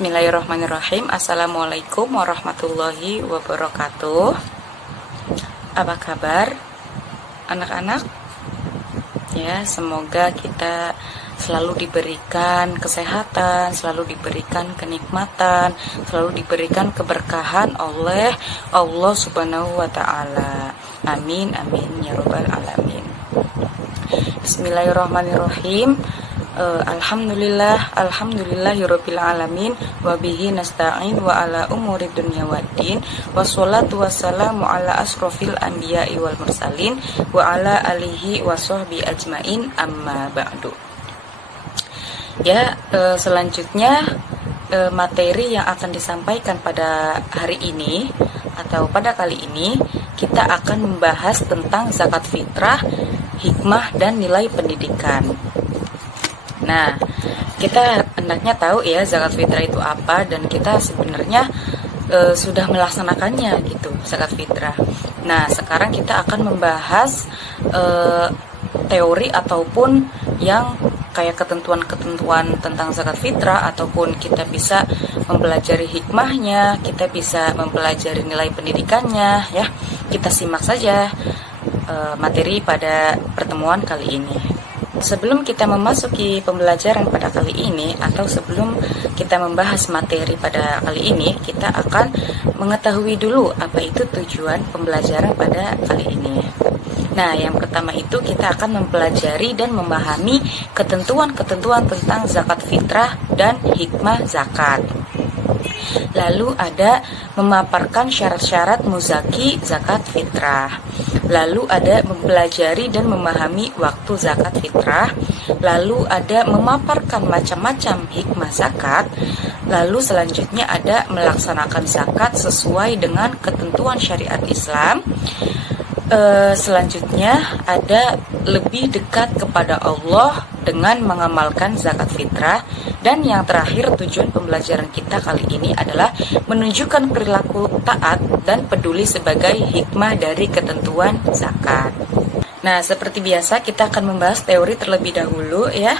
Bismillahirrahmanirrahim. Assalamualaikum warahmatullahi wabarakatuh. Apa kabar anak-anak? Ya, semoga kita selalu diberikan kesehatan, selalu diberikan kenikmatan, selalu diberikan keberkahan oleh Allah Subhanahu wa taala. Amin amin ya rabbal alamin. Bismillahirrahmanirrahim. Alhamdulillahirabbil alamin wa bihi nasta'in wa ala umuri dunya waddin wassalatu wassalamu ala asrofil anbiya'i wal mursalin wa ala alihi wa sahbi ajmain amma ba'du. Ya, selanjutnya materi yang akan disampaikan pada hari ini atau pada kali ini kita akan membahas tentang zakat fitrah, hikmah dan nilai pendidikan. Nah, kita hendaknya tahu ya zakat fitrah itu apa, dan kita sebenarnya sudah melaksanakannya gitu, zakat fitrah. Nah, sekarang kita akan membahas teori ataupun yang kayak ketentuan-ketentuan tentang zakat fitrah, ataupun kita bisa mempelajari hikmahnya, kita bisa mempelajari nilai pendidikannya ya. Kita simak saja materi pada pertemuan kali ini. Sebelum kita memasuki pembelajaran pada kali ini, atau sebelum kita membahas materi pada kali ini, kita akan mengetahui dulu apa itu tujuan pembelajaran pada kali ini. Nah, yang pertama itu kita akan mempelajari dan memahami ketentuan-ketentuan tentang zakat fitrah dan hikmah zakat. Lalu ada memaparkan syarat-syarat muzaki zakat fitrah. Lalu ada mempelajari dan memahami waktu zakat fitrah. Lalu ada memaparkan macam-macam hikmah zakat. Lalu selanjutnya ada melaksanakan zakat sesuai dengan ketentuan syariat Islam. Selanjutnya ada lebih dekat kepada Allah dengan mengamalkan zakat fitrah. Dan yang terakhir, tujuan pembelajaran kita kali ini adalah menunjukkan perilaku taat dan peduli sebagai hikmah dari ketentuan zakat. Nah, seperti biasa kita akan membahas teori terlebih dahulu ya.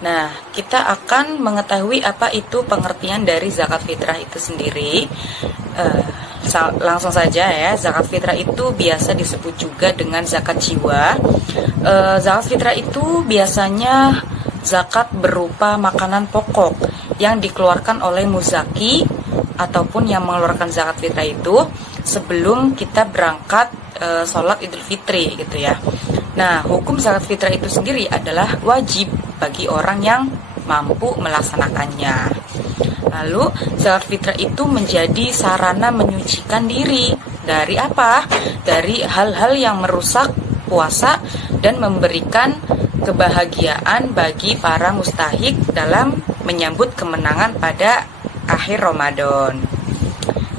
Nah, kita akan mengetahui apa itu pengertian dari zakat fitrah itu sendiri. Langsung saja ya, zakat fitrah itu biasa disebut juga dengan zakat jiwa. Zakat fitrah itu biasanya zakat berupa makanan pokok yang dikeluarkan oleh muzaki ataupun yang mengeluarkan zakat fitrah itu sebelum kita berangkat sholat Idul Fitri gitu ya. Nah, hukum zakat fitrah itu sendiri adalah wajib bagi orang yang mampu melaksanakannya. Lalu zakat fitrah itu menjadi sarana menyucikan diri dari apa? Dari hal-hal yang merusak puasa dan memberikan kebahagiaan bagi para mustahik dalam menyambut kemenangan pada akhir Ramadan.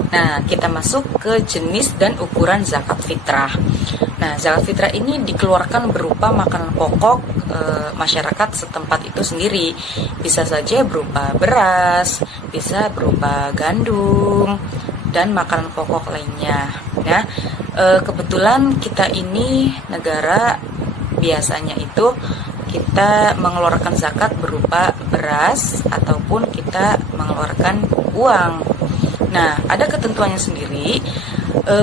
Nah, kita masuk ke jenis dan ukuran zakat fitrah. Nah, zakat fitrah ini dikeluarkan berupa makanan pokok masyarakat setempat itu sendiri. Bisa saja berupa beras, bisa berupa gandum, dan makanan pokok lainnya. Ya, kebetulan kita ini negara biasanya itu kita mengeluarkan zakat berupa beras ataupun kita mengeluarkan uang. Nah, ada ketentuannya sendiri.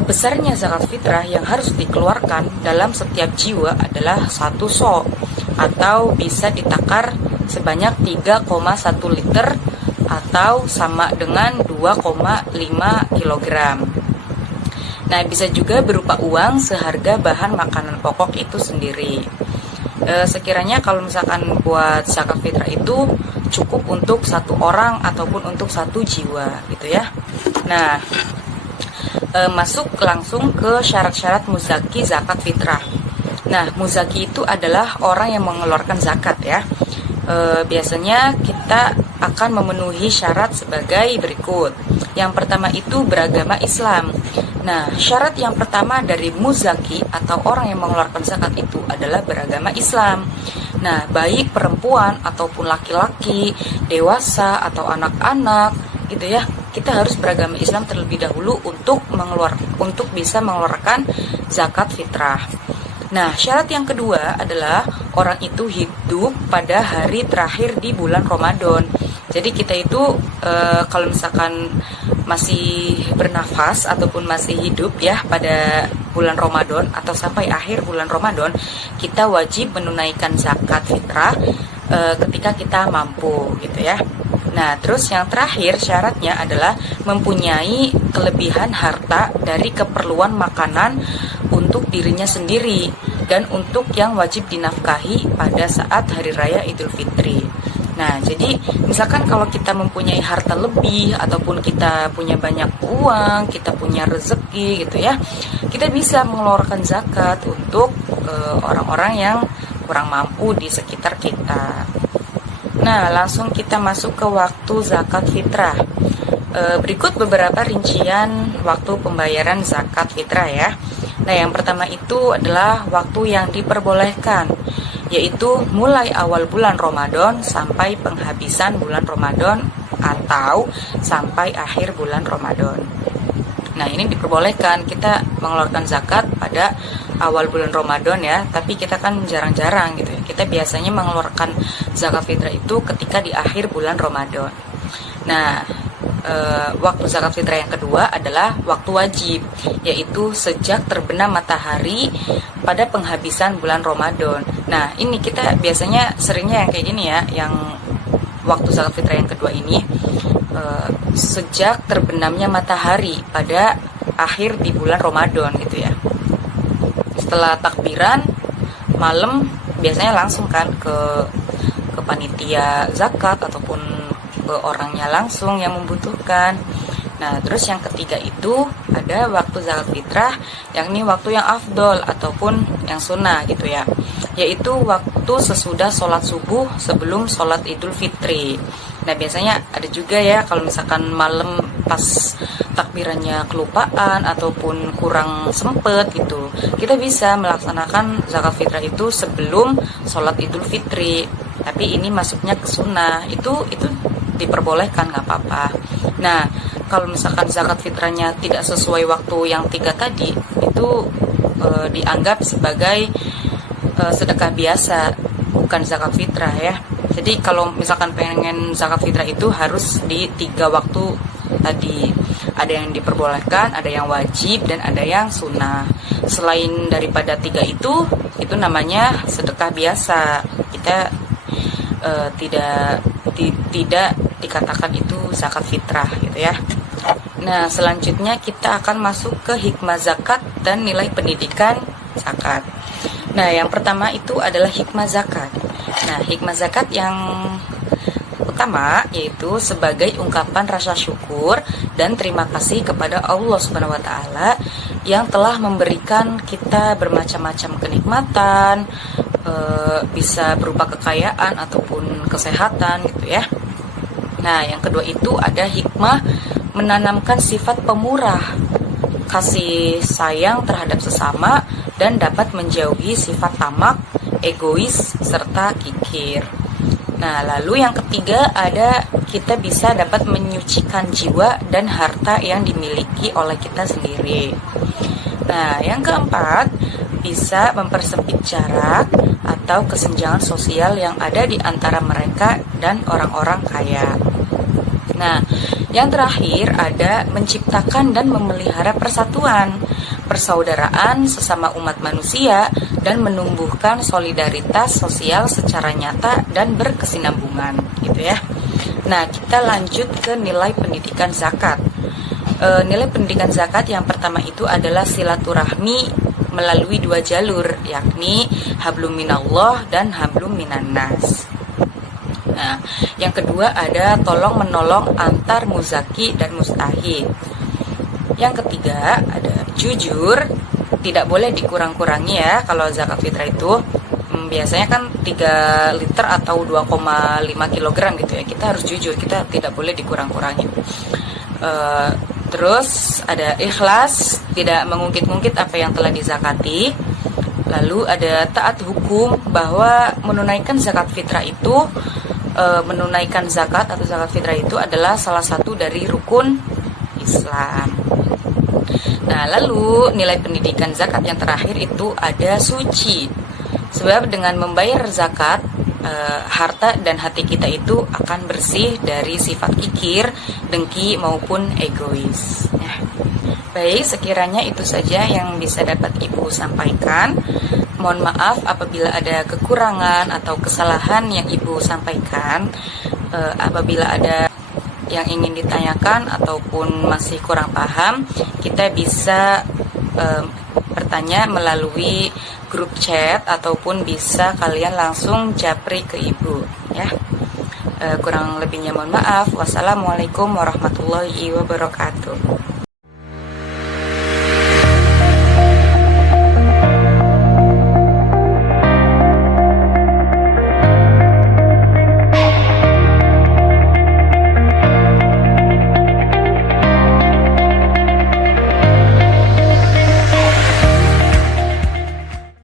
Besarnya zakat fitrah yang harus dikeluarkan dalam setiap jiwa adalah 1 so, atau bisa ditakar sebanyak 3,1 liter atau sama dengan 2,5 kilogram. Nah, bisa juga berupa uang seharga bahan makanan pokok itu sendiri. Sekiranya kalau misalkan buat zakat fitrah itu cukup untuk 1 orang ataupun untuk 1 jiwa gitu ya. Nah, masuk langsung ke syarat-syarat muzaki zakat fitrah. Nah, muzaki itu adalah orang yang mengeluarkan zakat ya. Biasanya kita akan memenuhi syarat sebagai berikut. Yang pertama itu beragama Islam. Nah, syarat yang pertama dari muzaki atau orang yang mengeluarkan zakat itu adalah beragama Islam. Nah, baik perempuan ataupun laki-laki, dewasa atau anak-anak gitu ya, kita harus beragama Islam terlebih dahulu untuk bisa mengeluarkan zakat fitrah. Nah, syarat yang kedua adalah orang itu hidup pada hari terakhir di bulan Ramadan. Jadi kita itu kalau misalkan masih bernafas ataupun masih hidup ya pada bulan Ramadan atau sampai akhir bulan Ramadan, kita wajib menunaikan zakat fitrah ketika kita mampu gitu ya. Nah, terus yang terakhir syaratnya adalah mempunyai kelebihan harta dari keperluan makanan untuk dirinya sendiri dan untuk yang wajib dinafkahi pada saat hari raya Idul Fitri. Nah, jadi misalkan kalau kita mempunyai harta lebih ataupun kita punya banyak uang, kita punya rezeki gitu ya, kita bisa mengeluarkan zakat untuk orang-orang yang kurang mampu di sekitar kita. Nah, langsung kita masuk ke waktu zakat fitrah. Berikut beberapa rincian waktu pembayaran zakat fitrah ya. Nah, yang pertama itu adalah waktu yang diperbolehkan, yaitu mulai awal bulan Ramadan sampai penghabisan bulan Ramadan atau sampai akhir bulan Ramadan. Nah, ini diperbolehkan kita mengeluarkan zakat pada awal bulan Ramadan ya, tapi kita kan jarang-jarang gitu ya. Kita biasanya mengeluarkan zakat fitrah itu ketika di akhir bulan Ramadan. Nah, waktu zakat fitrah yang kedua adalah waktu wajib, yaitu sejak terbenam matahari pada penghabisan bulan Ramadan. Nah, ini kita biasanya seringnya yang kayak gini ya, yang waktu zakat fitrah yang kedua ini sejak terbenamnya matahari pada akhir di bulan Ramadan gitu ya. Setelah takbiran malam biasanya langsung kan ke panitia zakat ataupun ke orangnya langsung yang membutuhkan. Nah, terus yang ketiga itu ada waktu zakat fitrah, yakni waktu yang afdol ataupun yang sunnah gitu ya, yaitu waktu sesudah sholat subuh sebelum sholat Idul Fitri. Nah, biasanya ada juga ya kalau misalkan malam pas takbirannya kelupaan ataupun kurang sempet gitu, kita bisa melaksanakan zakat fitrah itu sebelum sholat Idul Fitri. Tapi ini masuknya ke sunnah, itu diperbolehkan, nggak apa-apa. Nah, kalau misalkan zakat fitrahnya tidak sesuai waktu yang 3 tadi, itu dianggap sebagai sedekah biasa, bukan zakat fitrah ya. Jadi kalau misalkan pengen zakat fitrah itu harus di 3 waktu tadi. Ada yang diperbolehkan, ada yang wajib, dan ada yang sunnah. Selain daripada 3 itu namanya sedekah biasa. Kita tidak dikatakan itu zakat fitrah gitu ya. Nah, selanjutnya kita akan masuk ke hikmah zakat dan nilai pendidikan zakat. Nah, yang pertama itu adalah hikmah zakat. Nah, hikmah zakat yang utama yaitu sebagai ungkapan rasa syukur dan terima kasih kepada Allah Subhanahu wa taala yang telah memberikan kita bermacam-macam kenikmatan, bisa berupa kekayaan ataupun kesehatan gitu ya. Nah, yang kedua itu ada hikmah menanamkan sifat pemurah, kasih sayang terhadap sesama, dan dapat menjauhi sifat tamak, egois, serta kikir. Nah, lalu yang ketiga ada kita bisa dapat menyucikan jiwa dan harta yang dimiliki oleh kita sendiri. Nah, yang keempat bisa mempersempit jarak atau kesenjangan sosial yang ada di antara mereka dan orang-orang kaya. Nah, yang terakhir ada menciptakan dan memelihara persatuan, persaudaraan sesama umat manusia, dan menumbuhkan solidaritas sosial secara nyata dan berkesinambungan, gitu ya. Nah, kita lanjut ke nilai pendidikan zakat. Nilai pendidikan zakat yang pertama itu adalah silaturahmi melalui 2 jalur, yakni hablum minallah dan hablum minannas. Nah, yang kedua ada tolong menolong antar muzaki dan mustahik. Yang ketiga ada jujur, tidak boleh dikurang-kurangi ya. Kalau zakat fitrah itu biasanya kan 3 liter atau 2,5 kg gitu ya. Kita harus jujur, kita tidak boleh dikurang-kurangi. Terus ada ikhlas, tidak mengungkit-ungkit apa yang telah dizakati. Lalu ada taat hukum, bahwa menunaikan zakat fitrah itu menunaikan zakat atau zakat fitrah itu adalah salah satu dari rukun Islam. Nah, lalu nilai pendidikan zakat yang terakhir itu ada suci. Sebab dengan membayar zakat harta dan hati kita itu akan bersih dari sifat kikir, dengki maupun egois. Ya. Baik, sekiranya itu saja yang bisa dapat Ibu sampaikan. Mohon maaf apabila ada kekurangan atau kesalahan yang Ibu sampaikan. Apabila ada yang ingin ditanyakan ataupun masih kurang paham, kita bisa bertanya melalui grup chat ataupun bisa kalian langsung japri ke Ibu ya. Kurang lebihnya mohon maaf. Wassalamualaikum warahmatullahi wabarakatuh.